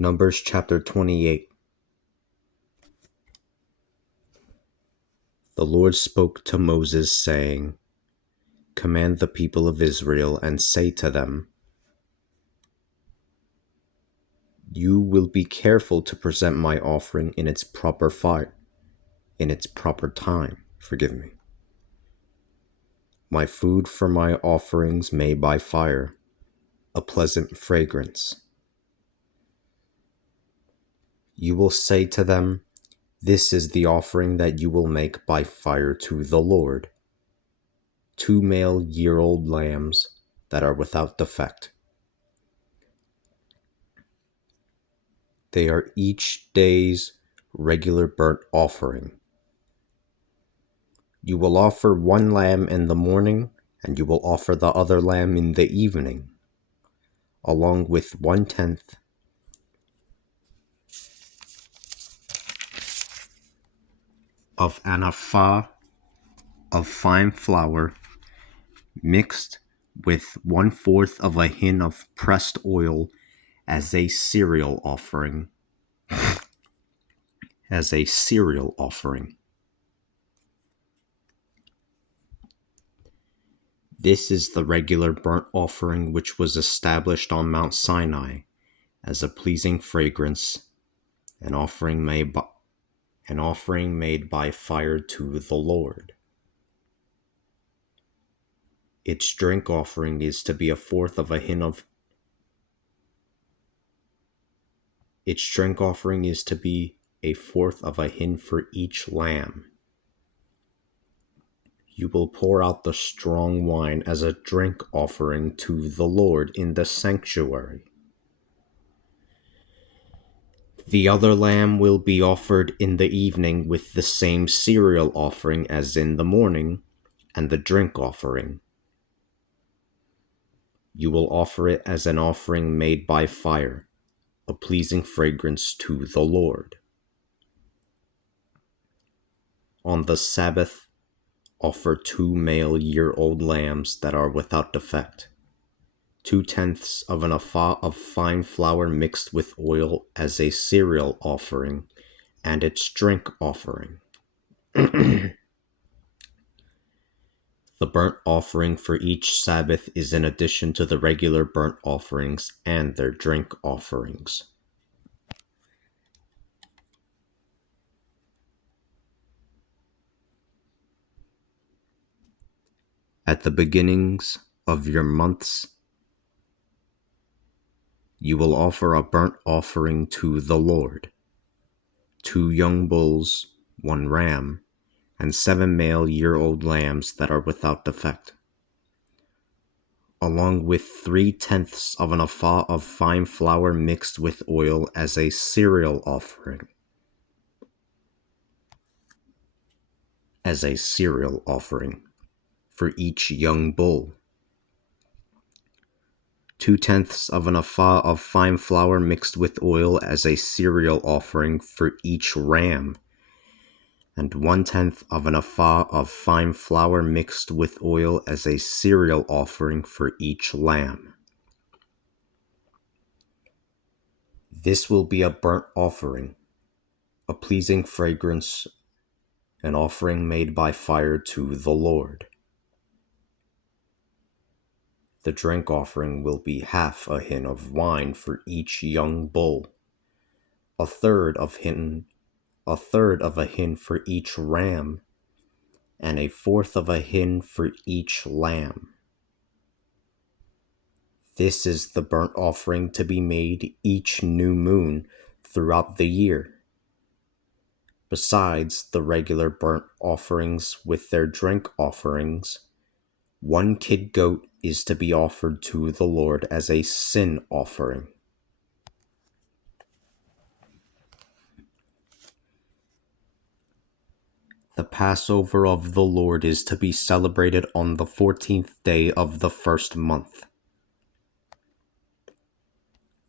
Numbers chapter 28. The Lord spoke to Moses, saying, Command the people of Israel and say to them, You will be careful to present my offering in its proper time. My food for my offerings made by fire, a pleasant fragrance. You will say to them, This is the offering that you will make by fire to the Lord: 2 male year-old lambs that are without defect. They are each day's regular burnt offering. You will offer one lamb in the morning, and you will offer the other lamb in the evening, along with 1/10 of an ephah of fine flour mixed with 1/4 of a hin of pressed oil as a cereal offering. This is the regular burnt offering which was established on Mount Sinai as a pleasing fragrance, an offering made by fire to the Lord. Its drink offering is to be 1/4 of a hin of for each lamb. You will pour out the strong wine as a drink offering to the Lord in the sanctuary. The other lamb will be offered in the evening with the same cereal offering as in the morning, and the drink offering. You will offer it as an offering made by fire, a pleasing fragrance to the Lord. On the Sabbath, offer 2 male year-old lambs that are without defect, 2/10 of an ephah of fine flour mixed with oil as a cereal offering, and its drink offering. The burnt offering for each Sabbath is in addition to the regular burnt offerings and their drink offerings. At the beginnings of your months, you will offer a burnt offering to the Lord: 2 young bulls, 1 ram, and 7 male year-old lambs that are without defect, along with 3/10 of an ephah of fine flour mixed with oil as a cereal offering. For each young bull. 2/10 of an ephah of fine flour mixed with oil as a cereal offering for each ram, and 1/10 of an ephah of fine flour mixed with oil as a cereal offering for each lamb. This will be a burnt offering, a pleasing fragrance, an offering made by fire to the Lord. The drink offering will be 1/2 a hin of wine for each young bull, 1/3 of a hin for each ram, and 1/4 of a hin for each lamb. This is the burnt offering to be made each new moon throughout the year, besides the regular burnt offerings with their drink offerings. 1 kid goat is to be offered to the Lord as a sin offering. The Passover of the Lord is to be celebrated on the 14th day of the first month.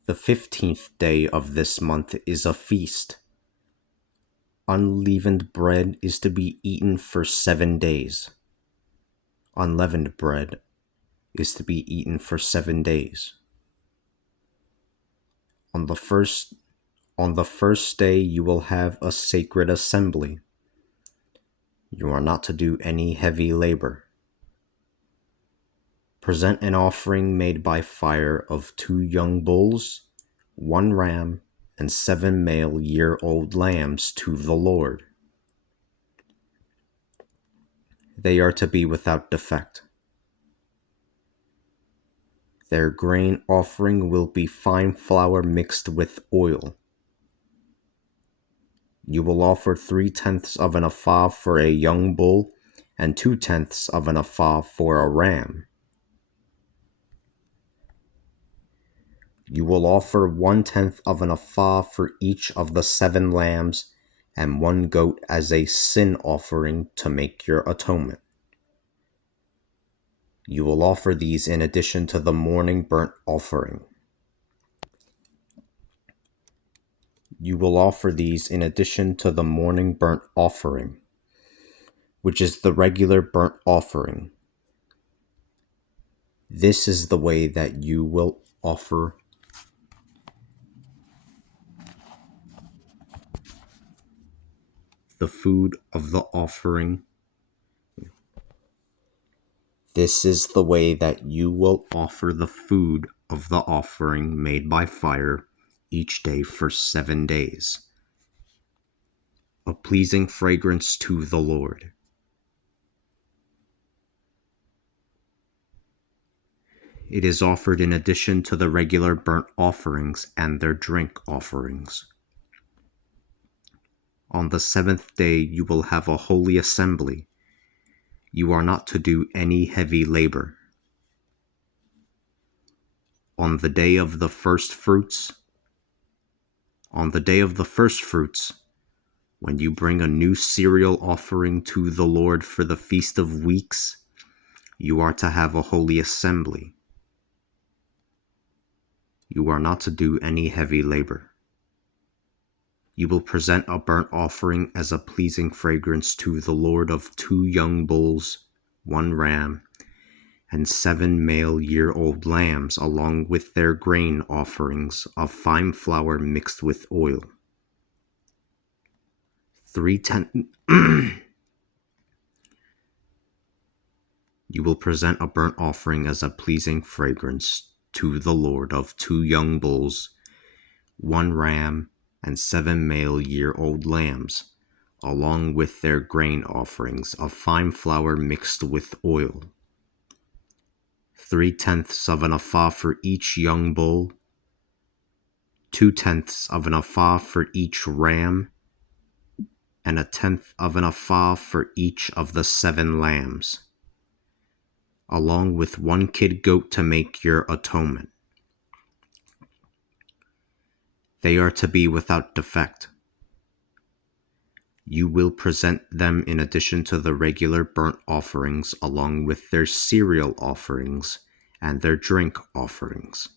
The 15th day of this month is a feast. Unleavened bread is to be eaten for 7 days. Unleavened bread is to be eaten for 7 days. On the first day you will have a sacred assembly. You are not to do any heavy labor. Present an offering made by fire of 2 young bulls, 1 ram, and 7 male year-old lambs to the Lord. They are to be without defect. Their grain offering will be fine flour mixed with oil. You will offer 3/10 of an ephah for a young bull and 2/10 of an ephah for a ram. You will offer 1/10 of an ephah for each of the 7 lambs and 1 goat as a sin offering to make your atonement. You will offer these in addition to the morning burnt offering. Which is the regular burnt offering. This is the way that you will offer the food of the offering. This is the way that you will offer the food of the offering made by fire each day for 7 days, a pleasing fragrance to the Lord. It is offered in addition to the regular burnt offerings and their drink offerings. On the 7th day you will have a holy assembly. You are not to do any heavy labor. On the day of the first fruits, when you bring a new cereal offering to the Lord for the Feast of Weeks, you are to have a holy assembly. You are not to do any heavy labor. You will present a burnt offering as a pleasing fragrance to the Lord of 2 young bulls, 1 ram, and 7 male year-old lambs, along with their grain offerings of fine flour mixed with oil. 3/10 You will present a burnt offering as a pleasing fragrance to the Lord of 2 young bulls, 1 ram, and 7 male year-old lambs, along with their grain offerings of fine flour mixed with oil. 3/10 of an ephah for each young bull, 2/10 of an ephah for each ram, and 1/10 of an ephah for each of the 7 lambs, along with 1 kid goat to make your atonement. They are to be without defect. You will present them in addition to the regular burnt offerings, along with their cereal offerings and their drink offerings.